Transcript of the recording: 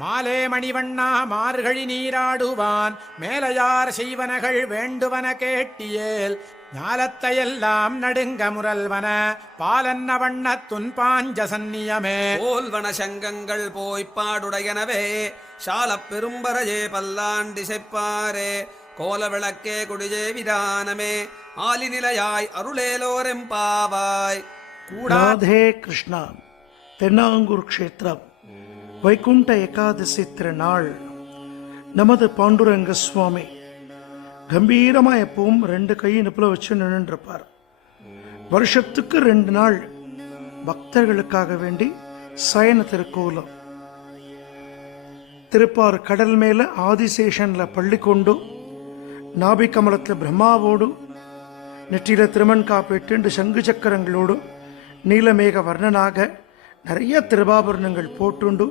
மாலே மணிவண்ணா மார்கழி நீராடுவான் மேலையார் செய்வனகள் வேண்டுவன கேட்டியேல் ஞாலத்தையெல்லாம் நடுங்க முரல்வன பாலன்ன வண்ணத்துன் பாஞ்ச சந்நியமே போல்வன சங்கங்கள் போய்ப்பாடுடையனவே சாலப் பெரும்பரையே பல்லாண்டி செப்பாரே கோல விளக்கே குடிஜே விதானமே ஆலிநிலையாய் அருளேலோரெம்பாவாய். ராதே கிருஷ்ணா. தென்னாங்கூர் க்ஷேத்திரம் வைகுண்ட ஏகாதசி திருநாள். நமது பாண்டுரங்க சுவாமி கம்பீரமாக எப்பவும் 2 கை நெப்பில் வச்சு நின்றுருப்பார். வருஷத்துக்கு 2 நாள் பக்தர்களுக்காக வேண்டி சயன திருக்கோலம் திருப்பார் கடல் மேல ஆதிசேஷன்ல பள்ளி கொண்டு நாபி கமலத்தில் பிரம்மாவோடு நெற்றியில திருமண் காப்பேட்டு சங்கு சக்கரங்களோடு நீலமேக வர்ணனாக நிறைய திருவாபரணங்கள் போட்டுண்டு